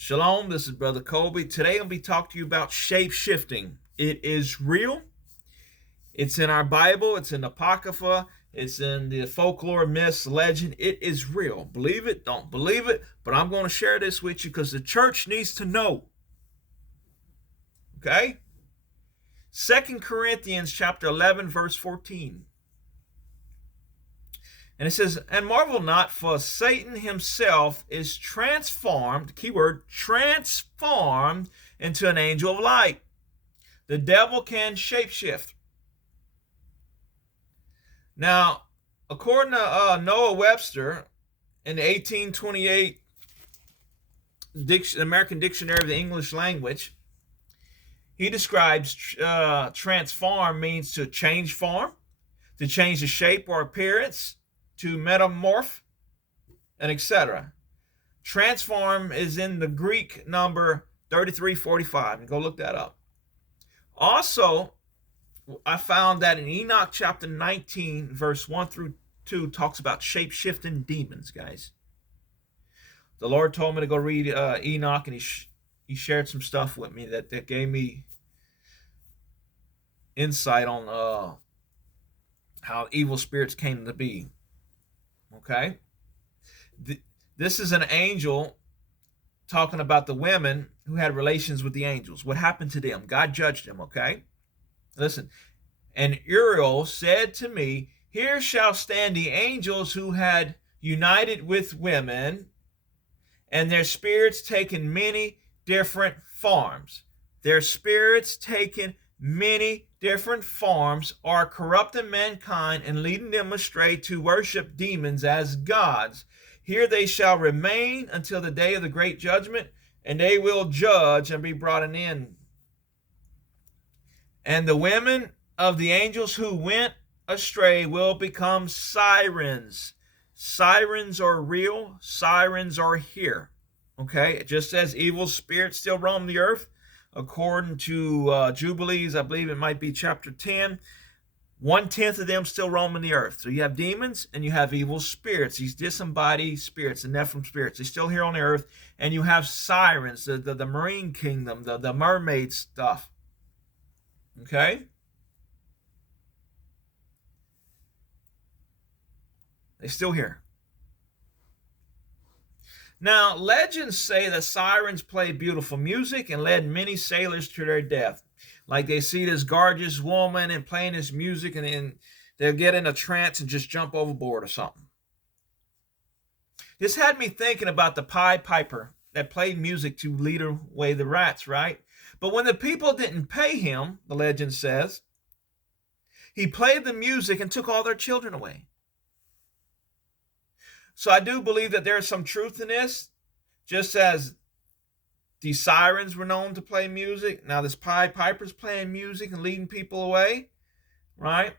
Shalom, this is Brother Colby. Today I'm going to be talking to you about shape-shifting. It is real. It's in our Bible. It's in Apocrypha. It's in the folklore, myths, legend. It is real. Believe it, don't believe it, but I'm going to share this with you because the church needs to know. Okay? 2 Corinthians chapter 11, verse 14. And it says, and marvel not, for Satan himself is transformed, keyword, transformed into an angel of light. The devil can shapeshift. Now, according to Noah Webster, in the 1828 American Dictionary of the English Language, he describes transform means to change form, to change the shape or appearance, to metamorph, and etc. Transform is in the Greek number 3345. Go look that up. Also, I found that in Enoch chapter 19, verse 1 through 2, talks about shape-shifting demons, guys. The Lord told me to go read Enoch, and he shared some stuff with me that gave me insight on how evil spirits came to be. Okay, this is an angel talking about the women who had relations with the angels. What happened to them? God judged them. Okay, listen. And Uriel said to me, here shall stand the angels who had united with women, and their spirits taken many different forms. Their spirits taken many different forms are corrupting mankind and leading them astray to worship demons as gods. Here they shall remain until the day of the great judgment, and they will judge and be brought an end. And the women of the angels who went astray will become sirens. Sirens are real. Sirens are here. Okay, it just says evil spirits still roam the earth. According to Jubilees, I believe it might be chapter 10, 1/10 of them still roaming the earth. So you have demons and you have evil spirits, these disembodied spirits, the Nephilim spirits. They're still here on the earth. And you have sirens, the marine kingdom, the mermaid stuff. Okay? They're still here. Now, legends say that sirens play beautiful music and led many sailors to their death. Like they see this gorgeous woman and playing this music, and then they'll get in a trance and just jump overboard or something. This had me thinking about the Pied Piper that played music to lead away the rats, right? But when the people didn't pay him, the legend says, he played the music and took all their children away. So I do believe that there is some truth in this, just as the sirens were known to play music. Now this Pied Piper's playing music and leading people away, right?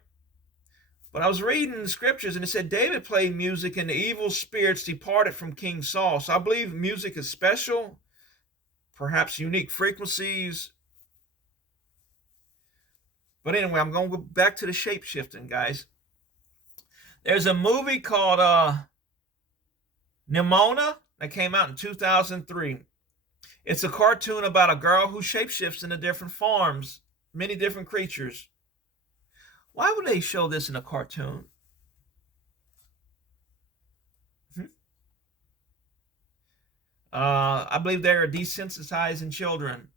But I was reading the scriptures and it said David played music and the evil spirits departed from King Saul. So I believe music is special, perhaps unique frequencies. But anyway, I'm going to go back to the shape-shifting, guys. There's a movie called Nimona that came out in 2003. It's a cartoon about a girl who shapeshifts into different forms, many different creatures. Why would they show this in a cartoon? I believe they are desensitizing children,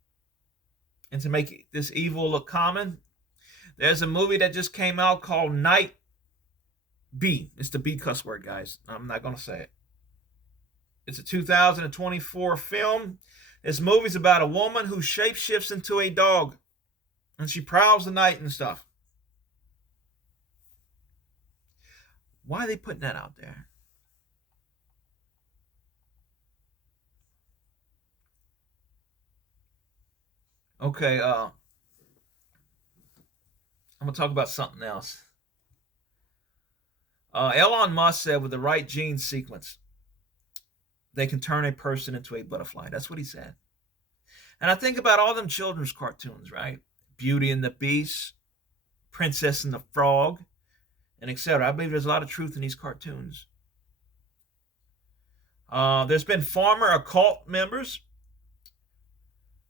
and to make this evil look common. There's a movie that just came out called Night B. It's the B cuss word, guys. I'm not going to say it. It's a 2024 film. This movie's about a woman who shapeshifts into a dog, and she prowls the night and stuff. Why are they putting that out there? Okay, I'm going to talk about something else. Elon Musk said with the right gene sequence, they can turn a person into a butterfly. That's what he said. And I think about all them children's cartoons, right? Beauty and the Beast, Princess and the Frog, and etc. I believe there's a lot of truth in these cartoons. There's been former occult members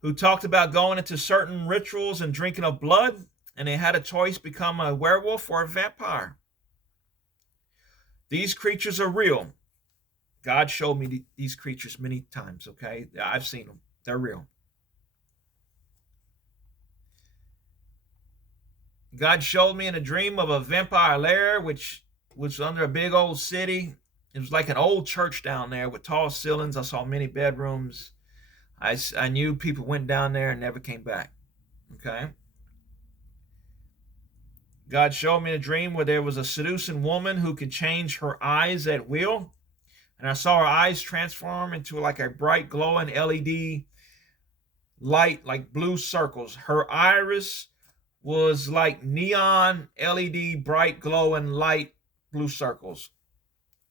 who talked about going into certain rituals and drinking of blood, and they had a choice: become a werewolf or a vampire. These creatures are real. God showed me these creatures many times, okay? I've seen them. They're real. God showed me in a dream of a vampire lair, which was under a big old city. It was like an old church down there with tall ceilings. I saw many bedrooms. I knew people went down there and never came back, okay? God showed me in a dream where there was a seducing woman who could change her eyes at will. And I saw her eyes transform into like a bright glowing LED light, like blue circles. Her iris was like neon LED bright glowing light blue circles.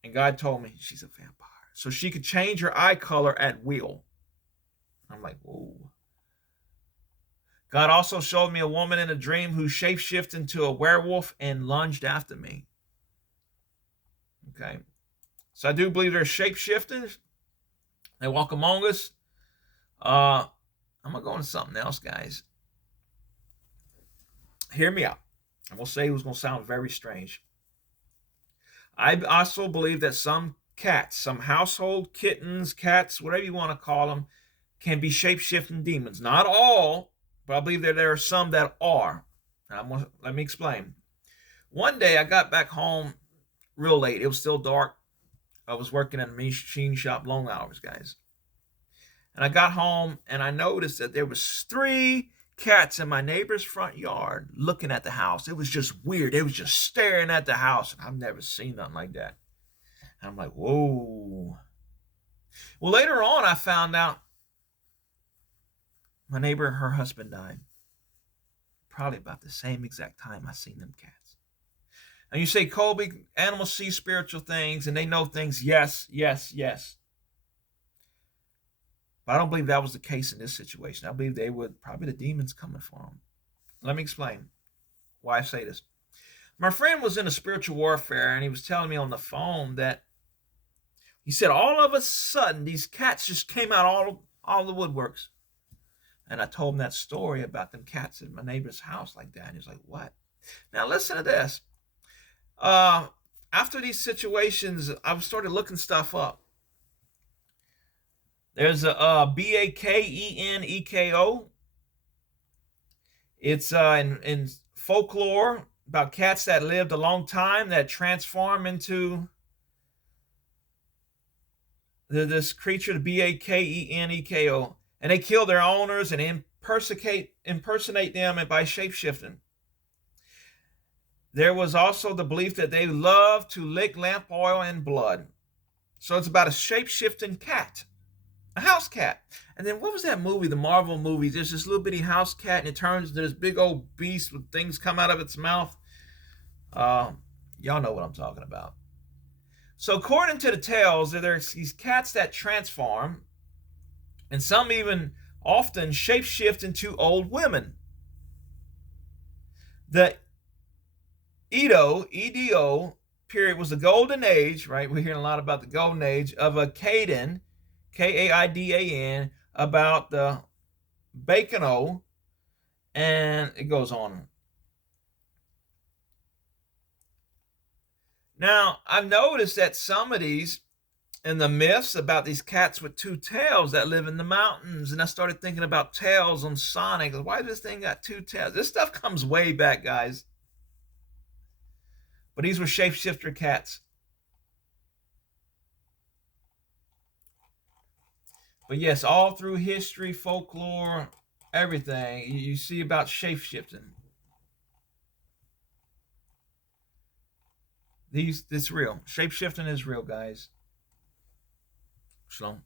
And God told me she's a vampire. So she could change her eye color at will. I'm like, whoa. God also showed me a woman in a dream who shapeshifted into a werewolf and lunged after me. Okay. So I do believe there's shapeshifters. They walk among us. I'm going to go into something else, guys. Hear me out. I'm going to say it was going to sound very strange. I also believe that some cats, some household kittens, cats, whatever you want to call them, can be shape-shifting demons. Not all, but I believe that there are some that are. Let me explain. One day I got back home real late. It was still dark. I was working at a machine shop, long hours, guys. And I got home and I noticed that there was 3 cats in my neighbor's front yard looking at the house. It was just weird. They was just staring at the house. And I've never seen nothing like that. And I'm like, whoa. Well, later on, I found out my neighbor, her husband died. Probably about the same exact time I seen them cats. And you say, Colby, animals see spiritual things and they know things. Yes, yes, yes. But I don't believe that was the case in this situation. I believe they were probably the demons coming for them. Let me explain why I say this. My friend was in a spiritual warfare, and he was telling me on the phone that he said all of a sudden these cats just came out all the woodworks. And I told him that story about them cats in my neighbor's house like that. And he was like, what? Now listen to this. After these situations, I started looking stuff up. There's a Bakeneko. It's in folklore about cats that lived a long time that transform into this creature, the Bakeneko. And they kill their owners and impersonate them by shapeshifting. There was also the belief that they love to lick lamp oil and blood. So it's about a shape-shifting cat, a house cat. And then what was that movie, the Marvel movie? There's this little bitty house cat and it turns into this big old beast with things come out of its mouth. Y'all know what I'm talking about. So according to the tales, there's these cats that transform, and some even often shapeshift into old women. The Edo period was the golden age, right? We're hearing a lot about the golden age of a Kaidan, Kaidan, about the Bakeno, and it goes on. Now, I've noticed that some of these, and the myths about these cats with 2 tails that live in the mountains, and I started thinking about tails on Sonic. Why does this thing got 2 tails? This stuff comes way back, guys. But these were shapeshifter cats. But yes, all through history, folklore, everything, you see about shapeshifting. It's real. Shapeshifting is real, guys. Shalom.